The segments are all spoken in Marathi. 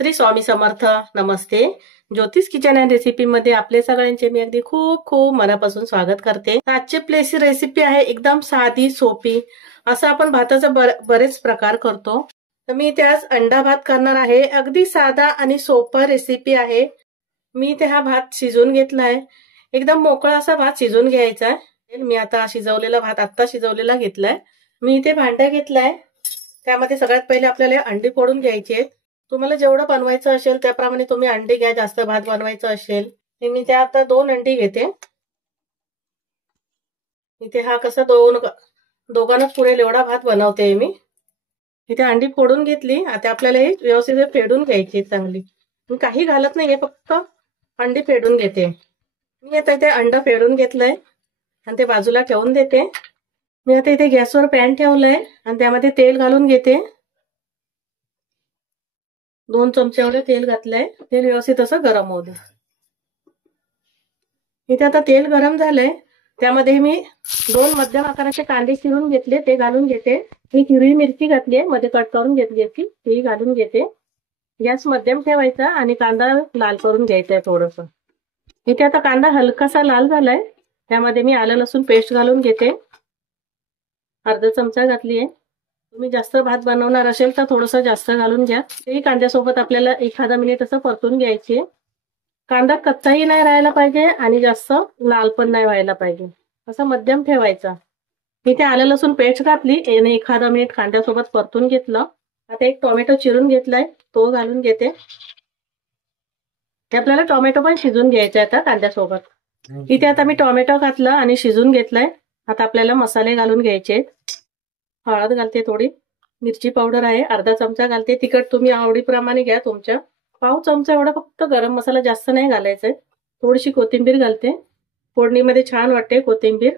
श्री स्वामी समर्थ. नमस्ते. ज्योतिष किचन अँड रेसिपी मध्ये आपले सगळ्यांचे मी अगदी खूप खूप मनापासून स्वागत करते. आजची रेसिपी आहे एकदम साधी सोपी. असं आपण भाताचा बरेच प्रकार करतो, तर मी त्याच अंडा भात करणार आहे. अगदी साधा आणि सोपा रेसिपी आहे. मी ते हा भात शिजवून घेतलाय. एकदम मोकळा असा भात शिजवून घ्यायचा आहे. मी आता शिजवलेला भात आत्ता शिजवलेला घेतलाय. मी इथे भांडा घेतलाय. त्यामध्ये सगळ्यात पहिले आपल्याला अंडी फोडून घ्यायची आहेत. तुम्हाला जेवढं बनवायचं असेल त्याप्रमाणे तुम्ही अंडी घ्या. जास्त भात बनवायचं असेल मी त्या आता 2 अंडी घेते. इथे हा कसा दोघांनाच पुरेल एवढा भात बनवते मी. इथे अंडी फोडून घेतली. आता आपल्याला हे व्यवस्थित फेडून घ्यायची चांगली. मी काही घालत नाहीये, फक्त अंडी फेडून घेते. मी आता इथे अंडा फेडून घेतलंय आणि ते बाजूला ठेवून देते. मी आता इथे गॅसवर पॅन ठेवलंय आणि त्यामध्ये तेल घालून घेते. 2 चमचे एवढे तेल घातलंय. तेल व्यवस्थित असं गरम होऊ दे. इथे आता तेल गरम झालंय. त्यामध्ये मी 2 मध्यम आकाराचे कांदे चिरून घेतले, ते घालून घेते. ही हिरवी मिरची घातली आहे, मध्ये कट करून घेतली आहे, ती घालून घेते. गॅस मध्यम ठेवायचा आणि कांदा लाल करून घ्यायचा आहे थोडंसं. इथे आता कांदा हलकासा लाल झालाय. त्यामध्ये मी आलं लसूण पेस्ट घालून घेते. अर्धा चमचा घातली आहे. तुम्ही जास्त भात बनवणार असेल तर थोडंसं जास्त घालून घ्या. तेही कांद्यासोबत आपल्याला 1 मिनिट असं परतून घ्यायचे. कांदा कच्चाही नाही राहायला पाहिजे आणि जास्त लाल पण नाही व्हायला पाहिजे, असं मध्यम ठेवायचा. इथे आलं लसूण पेस्ट घातली आणि 1 मिनिट कांद्यासोबत परतून घेतलं. आता एक टोमॅटो चिरून घेतलाय, तो घालून घेते. आपल्याला टोमॅटो पण शिजून घ्यायचा आता कांद्यासोबत. इथे आता मी टोमॅटो घातलं आणि शिजून घेतलाय. आता आपल्याला मसाले घालून घ्यायचे. हळद घालते थोडी, मिरची पावडर आहे अर्धा चमचा घालते. तिखट तुम्ही आवडीप्रमाणे घ्या तुमच्या. पाव चमचा एवढा फक्त गरम मसाला, जास्त नाही घालायचंय. थोडीशी कोथिंबीर घालते. फोडणीमध्ये छान वाटते कोथिंबीर.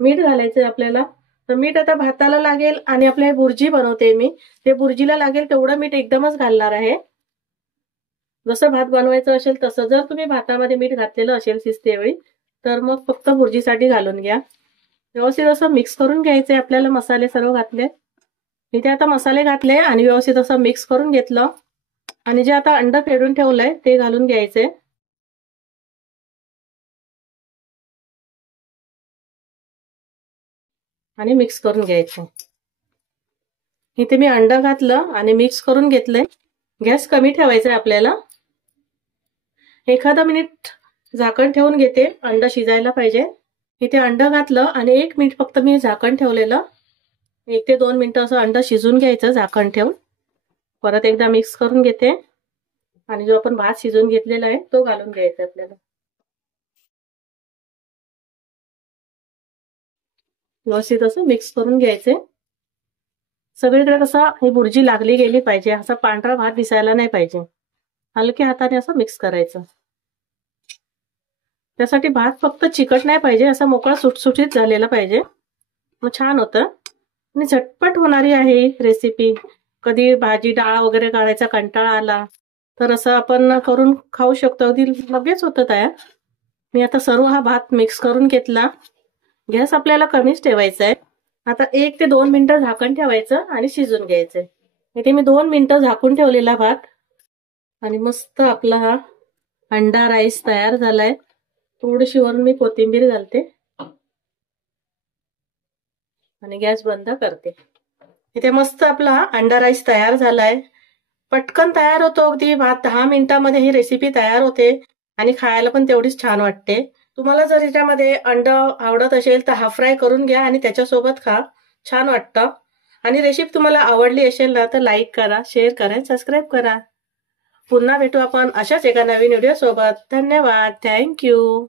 मीठ घालायचंय आपल्याला. तर मीठ आता भाताला लागेल आणि आपल्या बुर्जी बनवते मी, ते बुर्जीला लागेल तेवढं मीठ एकदमच घालणार आहे. जसं भात बनवायचं असेल तसं. जर तुम्ही भातामध्ये मीठ घातलेलं असेल शिजतेवेळी तर मग फक्त बुर्जीसाठी घालून घ्या. व्यवस्थित असं मिक्स करून घ्यायचंय आपल्याला. मसाले सर्व घातले. इथे आता मसाले घातले आणि व्यवस्थित असं मिक्स करून घेतलं. आणि जे आता अंड फेडून ठेवलंय ते घालून घ्यायचंय. आणि मिक्स करून घ्यायचं. इथे मी अंड घातलं आणि मिक्स करून घेतलंय. गॅस कमी ठेवायचा आहे आपल्याला. 1 मिनिट झाकण ठेवून घेते, अंड शिजायला पाहिजे. इथे अंड घातलं आणि 1 मिनिट फक्त मी झाकण ठेवलेलं. 1 ते 2 मिनिटं असं अंड शिजून घ्यायचं झाकण ठेवून. परत एकदा मिक्स करून घेते आणि जो आपण भात शिजवून घेतलेला आहे तो घालून घ्यायचा आपल्याला. व्यवस्थित असं मिक्स करून घ्यायचे. सगळीकडे कसं ही बुर्जी लागली गेली पाहिजे, असा पांढरा भात दिसायला नाही पाहिजे. हलक्या हाताने असं मिक्स करायचं. त्यासाठी भात फक्त चिकट नाही पाहिजे, असा मोकळा सुटसुटीत झालेला पाहिजे, मग छान होतं. आणि झटपट होणारी आहे रेसिपी. कधी भाजी डाळ वगैरे काढायचा कंटाळा आला तर असं आपण करून खाऊ शकतो. अगदी लगेच होतं तयार. मी आता सर्व हा भात मिक्स करून घेतला. गॅस आपल्याला कमीच ठेवायचा आहे. आता 1 ते 2 मिनिटं झाकण ठेवायचं आणि शिजून घ्यायचंय. इथे मी 2 मिनिटं झाकून ठेवलेला भात आणि मस्त आपला हा अंडा राईस तयार झालाय. थोडीशी वरून मी कोथिंबीर घालते आणि गॅस बंद करते. इथे मस्त आपला अंडा राईस तयार झालाय. पटकन तयार होतो अगदी. भात 10 मिनिटांमध्ये ही रेसिपी तयार होते आणि खायला पण तेवढीच छान वाटते. तुम्हाला जर याच्यामध्ये अंड आवडत असेल तर हाफ फ्राय करून घ्या आणि त्याच्यासोबत खा, छान वाटतं. आणि रेसिपी तुम्हाला आवडली असेल ना तर लाईक करा, शेअर करा, सबस्क्राईब करा. पुन्हा भेटू आपण अशाच एका नवीन व्हिडिओ सोबत. धन्यवाद. थँक्यू.